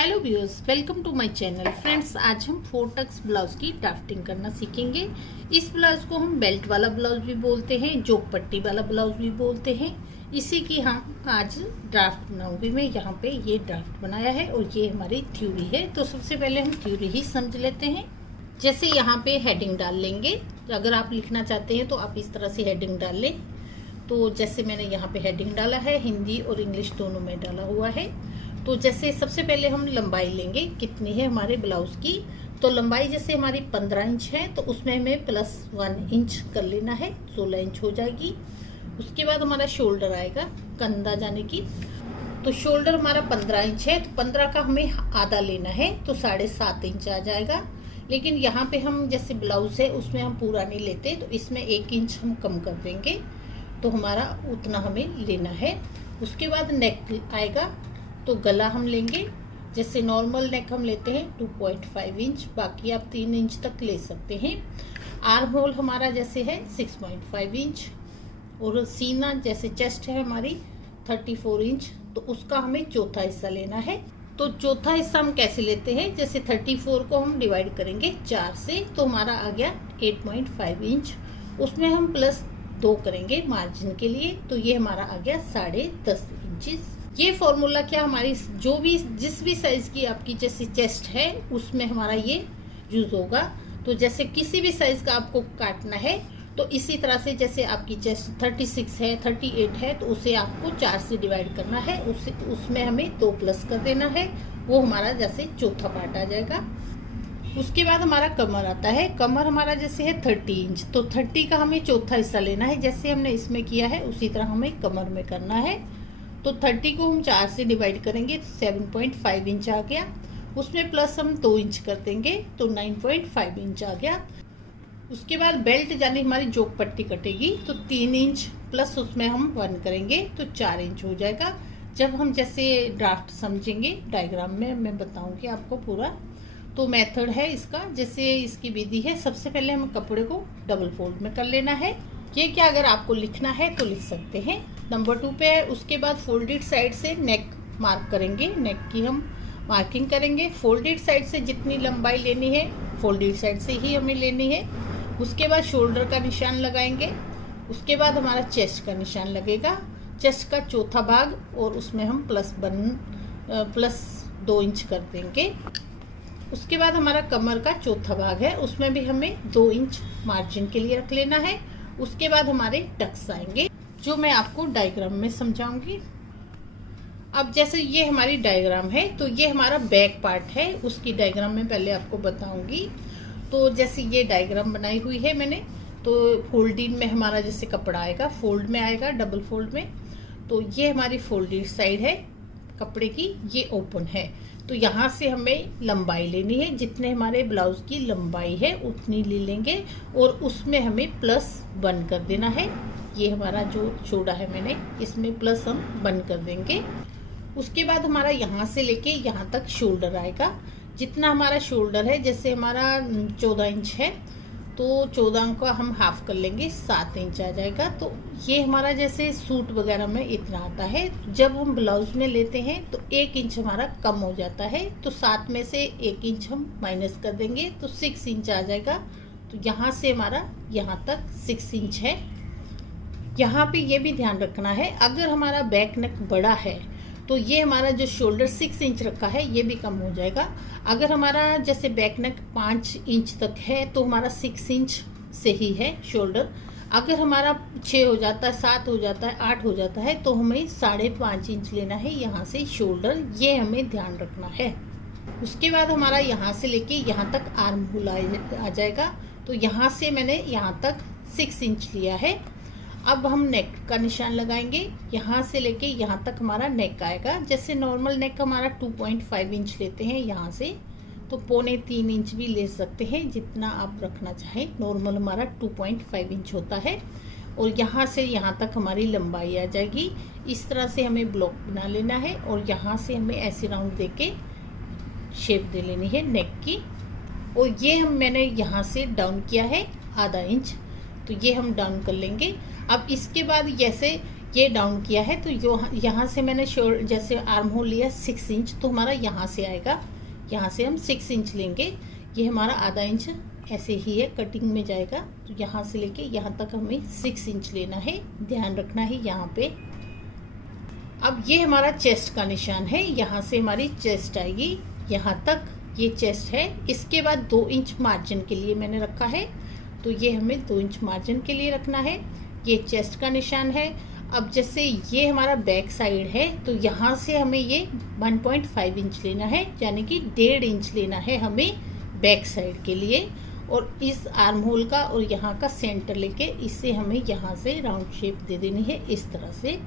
Hello viewers, welcome to my channel. Friends, आज हम 4 Tux blouse की ड्राफ्टिंग करना सीखेंगे। इस ब्लाउज को हम बेल्ट वाला ब्लाउज भी बोलते हैं, जोक पट्टी वाला ब्लाउज भी बोलते हैं। इसी की हम आज ड्राफ्ट बनाऊंगी। मैं यहाँ पे ये ड्राफ्ट बनाया है और ये हमारी थ्योरी है। तो सबसे पहले हम थ्योरी ही समझ लेते हैं। जैसे यहाँ पे हेडिंग डाल लेंगे। तो अगर आप लिखना चाहते हैं तो आप इस तरह से हेडिंग डाल लें। तो जैसे मैंने यहाँ पे हेडिंग डाला है, हिंदी और इंग्लिश दोनों में डाला हुआ है। तो जैसे सबसे पहले हम लंबाई लेंगे, कितनी है हमारे ब्लाउज की। तो लंबाई जैसे हमारी 15 इंच है तो उसमें हमें +1 इंच कर लेना है, 16 इंच हो जाएगी। उसके बाद हमारा शोल्डर आएगा, कंधा जाने की। तो शोल्डर हमारा 15 इंच है तो 15 का हमें आधा लेना है, तो 7.5 इंच आ जाएगा। लेकिन यहाँ पे हम जैसे ब्लाउज है उसमें हम पूरा नहीं लेते, तो इसमें 1 इंच हम कम कर देंगे, तो हमारा उतना हमें लेना है। उसके बाद नेक आएगा, तो गला हम लेंगे। जैसे नॉर्मल नेक हम लेते हैं 2.5 इंच, बाकी आप 3 इंच तक ले सकते हैं। आर्म होल हमारा जैसे है 6.5 इंच, और सीना जैसे चेस्ट है हमारी 34 इंच, तो उसका हमें चौथा हिस्सा लेना है। तो चौथा हिस्सा हम कैसे लेते हैं, जैसे 34 को हम डिवाइड करेंगे 4 से, तो हमारा आ गया 8.5 इंच। उसमें हम +2 करेंगे मार्जिन के लिए, तो ये हमारा आ गया 10.5 इंच। ये फॉर्मूला क्या हमारी जिस भी साइज की आपकी जैसे चेस्ट है उसमें हमारा ये यूज होगा। तो जैसे किसी भी साइज का आपको काटना है तो इसी तरह से, जैसे आपकी चेस्ट 36 है, 38 है, तो उसे आपको 4 से डिवाइड करना है। उसमें हमें 2 प्लस कर देना है, वो हमारा जैसे चौथा पार्ट आ जाएगा। उसके बाद हमारा कमर आता है। कमर हमारा जैसे है 30 इंच, तो 30 का हमें चौथा हिस्सा लेना है। जैसे हमने इसमें किया है उसी तरह हमें कमर में करना है। तो 30 को हम 4 से डिवाइड करेंगे, 7.5 इंच आ गया। उसमें प्लस हम 2 इंच कर देंगे, तो 9.5 इंच आ गया। उसके बाद बेल्ट यानी हमारी जोक पट्टी कटेगी, तो 3 इंच प्लस उसमें हम 1 करेंगे, तो 4 इंच हो जाएगा। जब हम जैसे ड्राफ्ट समझेंगे डायग्राम में मैं बताऊंगी आपको पूरा। तो मेथड है इसका, जैसे इसकी विधि है, सबसे पहले हम कपड़े को डबल फोल्ड में कर लेना है। ये क्या अगर आपको लिखना है तो लिख सकते हैं। नंबर 2 पे है। उसके बाद फोल्डेड साइड से नेक मार्क करेंगे, नेक की हम मार्किंग करेंगे। फोल्डेड साइड से जितनी लंबाई लेनी है फोल्डेड साइड से ही हमें लेनी है। उसके बाद शोल्डर का निशान लगाएंगे। उसके बाद हमारा चेस्ट का निशान लगेगा, चेस्ट का चौथा भाग, और उसमें हम +2 इंच कर देंगे। उसके बाद हमारा कमर का चौथा भाग है, उसमें भी हमें 2 इंच मार्जिन के लिए रख लेना है। उसके बाद हमारे टक्स आएंगे, जो मैं आपको डायग्राम में समझाऊंगी। अब जैसे ये हमारी डायग्राम है, तो ये हमारा बैक पार्ट है, उसकी डायग्राम में पहले आपको बताऊंगी। तो जैसे ये डायग्राम बनाई हुई है मैंने, तो फोल्डिंग में हमारा जैसे कपड़ा आएगा, फोल्ड में आएगा, डबल फोल्ड में। तो ये हमारी फोल्डेड साइड है कपड़े की, ये ओपन है। तो यहाँ से हमें लंबाई लेनी है, जितने हमारे ब्लाउज की लंबाई है उतनी ले लेंगे, और उसमें हमें +1 कर देना है। ये हमारा जो छोड़ा है मैंने, इसमें प्लस हम 1 कर देंगे। उसके बाद हमारा यहाँ से लेके यहाँ तक शोल्डर आएगा। जितना हमारा शोल्डर है, जैसे हमारा 14 इंच है, तो 14 का हम हाफ कर लेंगे, 7 इंच आ जाएगा। तो ये हमारा जैसे सूट वगैरह में इतना आता है। जब हम ब्लाउज में लेते हैं तो 1 इंच हमारा कम हो जाता है, तो 7 में से 1 इंच हम माइनस कर देंगे, तो 6 इंच आ जाएगा। तो यहाँ से हमारा यहाँ तक 6 इंच है। यहाँ पे ये भी ध्यान रखना है, अगर हमारा बैक नेक बड़ा है तो ये हमारा जो शोल्डर 6 इंच रखा है ये भी कम हो जाएगा। अगर हमारा जैसे बैक नेक 5 इंच तक है तो हमारा 6 इंच से ही है शोल्डर। अगर हमारा 6 हो जाता है, 7 हो जाता है, 8 हो जाता है, तो हमें 5.5 इंच लेना है यहाँ से शोल्डर, ये हमें ध्यान रखना है। उसके बाद हमारा यहाँ से लेके यहाँ तक आर्म होल आ जाएगा। तो यहाँ से मैंने यहाँ तक 6 इंच लिया है। अब हम नेक का निशान लगाएंगे, यहाँ से लेके यहाँ तक हमारा नेक आएगा। जैसे नॉर्मल नेक हमारा 2.5 इंच लेते हैं यहाँ से, तो 2.25 इंच भी ले सकते हैं, जितना आप रखना चाहें। नॉर्मल हमारा 2.5 इंच होता है, और यहाँ से यहाँ तक हमारी लंबाई आ जाएगी। इस तरह से हमें ब्लॉक बना लेना है, और यहाँ से हमें ऐसे राउंड देके शेप दे लेनी है नेक की। और ये मैंने यहाँ से डाउन किया है ½ इंच, तो ये हम डाउन कर लेंगे। अब इसके बाद जैसे ये डाउन किया है, तो यहाँ से मैंने जैसे आर्म होल लिया 6 इंच, तो हमारा यहाँ से आएगा, यहाँ से हम 6 इंच लेंगे। ये हमारा आधा इंच ऐसे ही है, कटिंग में जाएगा, तो यहाँ से लेके यहाँ तक हमें 6 इंच लेना है, ध्यान रखना है यहाँ पे। अब ये हमारा चेस्ट का निशान है, यहाँ से हमारी चेस्ट आएगी, यहाँ तक ये चेस्ट है। इसके बाद 2 इंच मार्जिन के लिए मैंने रखा है, तो ये हमें 2 इंच मार्जिन के लिए रखना है। ये चेस्ट का निशान है। अब जैसे ये हमारा बैक साइड है, तो यहाँ से हमें ये 1.5 इंच लेना है, यानी कि 1.5 इंच लेना है हमें बैक साइड के लिए। और इस आर्म होल का और यहाँ का सेंटर लेके इससे हमें यहाँ से राउंड शेप दे देनी है, इस तरह से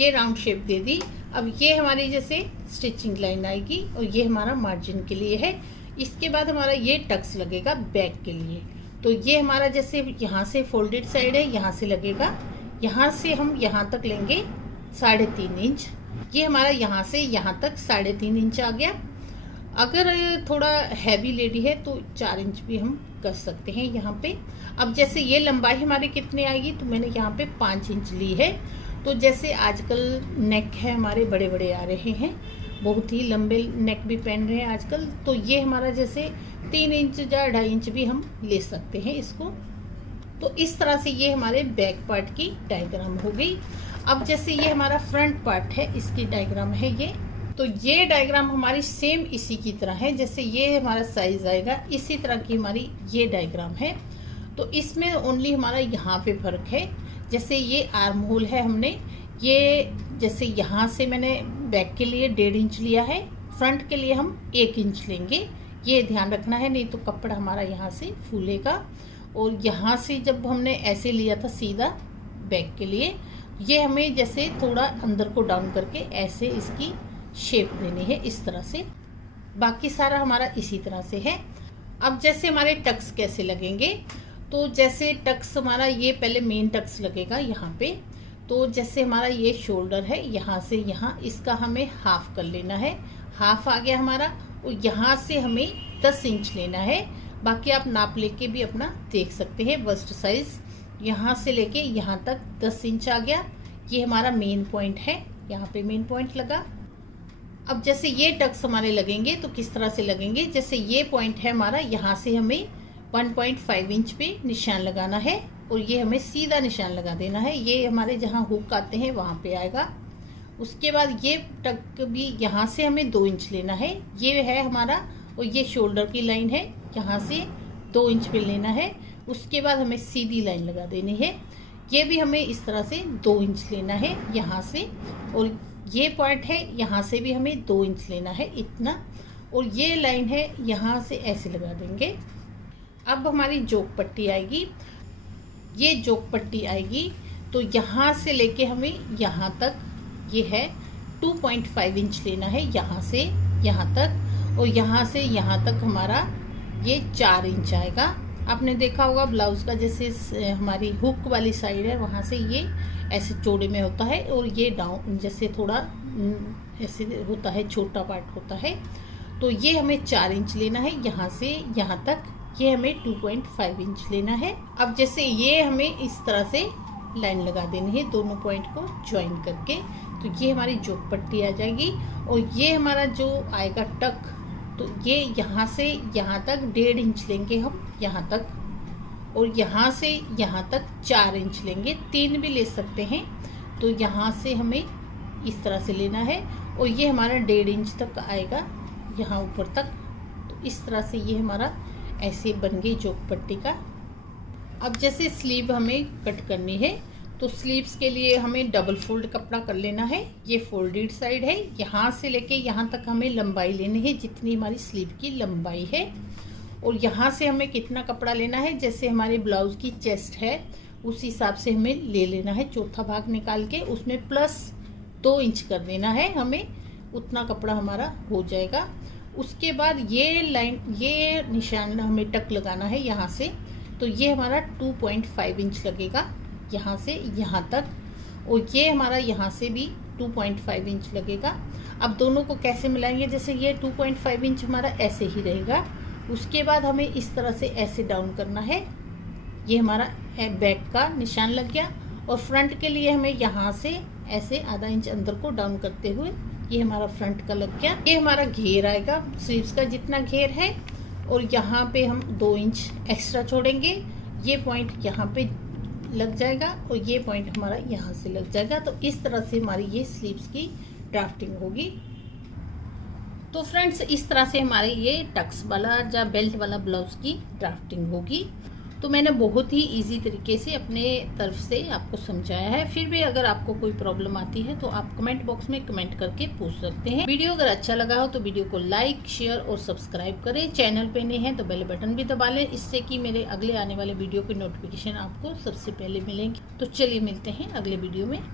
ये राउंड शेप दे दी। अब ये हमारी जैसे स्टिचिंग लाइन आएगी और ये हमारा मार्जिन के लिए है। इसके बाद हमारा ये टक्स लगेगा बैक के लिए, तो ये हमारा जैसे यहाँ से फोल्डेड साइड है, यहाँ से लगेगा, यहाँ से हम यहाँ तक लेंगे 3.5 इंच। ये हमारा यहाँ से यहाँ तक 3.5 इंच आ गया। अगर थोड़ा हैवी लेडी है तो 4 इंच भी हम कर सकते हैं यहाँ पे। अब जैसे ये लंबाई हमारी कितनी आएगी, तो मैंने यहाँ पे 5 इंच ली है। तो जैसे आजकल नेक है हमारे बड़े बड़े आ रहे हैं, बहुत ही लंबे नेक भी पहन रहे हैं आजकल, तो ये हमारा जैसे 3 इंच या 2.5 इंच भी हम ले सकते हैं इसको। तो इस तरह से ये हमारे बैक पार्ट की डायग्राम हो गई। अब जैसे ये हमारा फ्रंट पार्ट है, इसकी डायग्राम है ये, तो ये डायग्राम हमारी सेम इसी की तरह है। जैसे ये हमारा साइज आएगा, इसी तरह की हमारी ये डायग्राम है। तो इसमें ओनली हमारा यहाँ पे फर्क है। जैसे ये आर्म होल है, हमने ये जैसे यहाँ से मैंने बैक के लिए 1.5 इंच लिया है, फ्रंट के लिए हम 1 इंच लेंगे, ये ध्यान रखना है, नहीं तो कपड़ा हमारा यहाँ से फूलेगा। और यहाँ से जब हमने ऐसे लिया था सीधा बैक के लिए, ये हमें जैसे थोड़ा अंदर को डाउन करके ऐसे इसकी शेप देनी है, इस तरह से। बाकी सारा हमारा इसी तरह से है। अब जैसे हमारे टक्स कैसे लगेंगे, तो जैसे टक्स हमारा ये पहले मेन टक्स लगेगा यहाँ पे। तो जैसे हमारा ये शोल्डर है, यहाँ से यहाँ इसका हमें हाफ कर लेना है, हाफ आ गया हमारा। और यहाँ से हमें 10 इंच लेना है। बाकी आप नाप लेके भी अपना देख सकते हैं बस्ट साइज। यहाँ से लेके यहाँ तक 10 इंच आ गया। ये हमारा मेन पॉइंट है, यहाँ पे मेन पॉइंट लगा। अब जैसे ये टक्स हमारे लगेंगे तो किस तरह से लगेंगे, जैसे ये पॉइंट है हमारा, यहाँ से हमें 1.5 इंच पे निशान लगाना है और ये हमें सीधा निशान लगा देना है। ये हमारे जहाँ हुक आते हैं वहाँ पे आएगा। उसके बाद ये टक भी यहाँ से हमें 2 इंच लेना है, ये है हमारा। और ये शोल्डर की लाइन है, यहाँ से 2 इंच पे लेना है। उसके बाद हमें सीधी लाइन लगा देनी है, ये भी हमें इस तरह से 2 इंच लेना है यहाँ से। और ये पॉइंट है, यहाँ से भी हमें 2 इंच लेना है, इतना। और ये लाइन है, यहाँ से ऐसे लगा देंगे। अब हमारी जोक पट्टी आएगी, ये जोक पट्टी आएगी, तो यहाँ से लेके हमें यहाँ तक ये है 2.5 इंच लेना है, यहाँ से यहाँ तक। और यहाँ से यहाँ तक हमारा ये 4 इंच आएगा। आपने देखा होगा ब्लाउज का जैसे हमारी हुक वाली साइड है, वहाँ से ये ऐसे चौड़े में होता है और ये डाउन जैसे थोड़ा ऐसे होता है, छोटा पार्ट होता है। तो ये हमें 4 इंच लेना है, यहाँ से यहाँ तक ये हमें 2.5 इंच लेना है। अब जैसे ये हमें इस तरह से लाइन लगा देनी है दोनों पॉइंट को ज्वाइन करके, तो ये हमारी जोक पट्टी आ जाएगी। और ये हमारा जो आएगा टक, तो ये यहाँ से यहाँ तक 1.5 इंच लेंगे हम यहाँ तक। और यहाँ से यहाँ तक 4 इंच लेंगे, 3 भी ले सकते हैं। तो यहाँ से हमें इस तरह से लेना है और ये हमारा 1.5 इंच तक आएगा यहाँ ऊपर तक। तो इस तरह से ये हमारा ऐसे बन गई जोक पट्टी का। अब जैसे स्लीव हमें कट करनी है, तो स्लीव्स के लिए हमें डबल फोल्ड कपड़ा कर लेना है। ये फोल्डेड साइड है, यहाँ से लेके यहाँ तक हमें लंबाई लेनी है जितनी हमारी स्लीव की लंबाई है। और यहाँ से हमें कितना कपड़ा लेना है, जैसे हमारे ब्लाउज की चेस्ट है उस हिसाब से हमें ले लेना है। चौथा भाग निकाल के उसमें प्लस 2 इंच कर देना है, हमें उतना कपड़ा हमारा हो जाएगा। उसके बाद ये लाइन, ये निशान हमें टक लगाना है यहाँ से, तो ये हमारा 2.5 इंच लगेगा यहाँ से यहाँ तक। और ये हमारा यहाँ से भी 2.5 इंच लगेगा। अब दोनों को कैसे मिलाएंगे, जैसे ये 2.5 इंच हमारा ऐसे ही रहेगा। उसके बाद हमें इस तरह से ऐसे डाउन करना है, ये हमारा बैक का निशान लग गया। और फ्रंट के लिए हमें यहाँ से ऐसे आधा इंच अंदर को डाउन करते हुए ये हमारा फ्रंट का लग गया। ये हमारा घेर आएगा स्लीव्स का जितना घेर है, और यहाँ पे हम 2 इंच एक्स्ट्रा छोड़ेंगे। ये पॉइंट यहाँ पे लग जाएगा और ये पॉइंट हमारा यहाँ से लग जाएगा। तो इस तरह से हमारी ये स्लीव्स की ड्राफ्टिंग होगी। तो फ्रेंड्स इस तरह से हमारे ये टक्स वाला या बेल्ट वाला ब्लाउज की ड्राफ्टिंग होगी। तो मैंने बहुत ही इजी तरीके से अपने तरफ से आपको समझाया है। फिर भी अगर आपको कोई प्रॉब्लम आती है तो आप कमेंट बॉक्स में कमेंट करके पूछ सकते हैं। वीडियो अगर अच्छा लगा हो तो वीडियो को लाइक, शेयर और सब्सक्राइब करें। चैनल पे नए हैं तो बेल बटन भी दबा लें, इससे कि मेरे अगले आने वाले वीडियो की नोटिफिकेशन आपको सबसे पहले मिलेंगे। तो चलिए मिलते हैं अगले वीडियो में।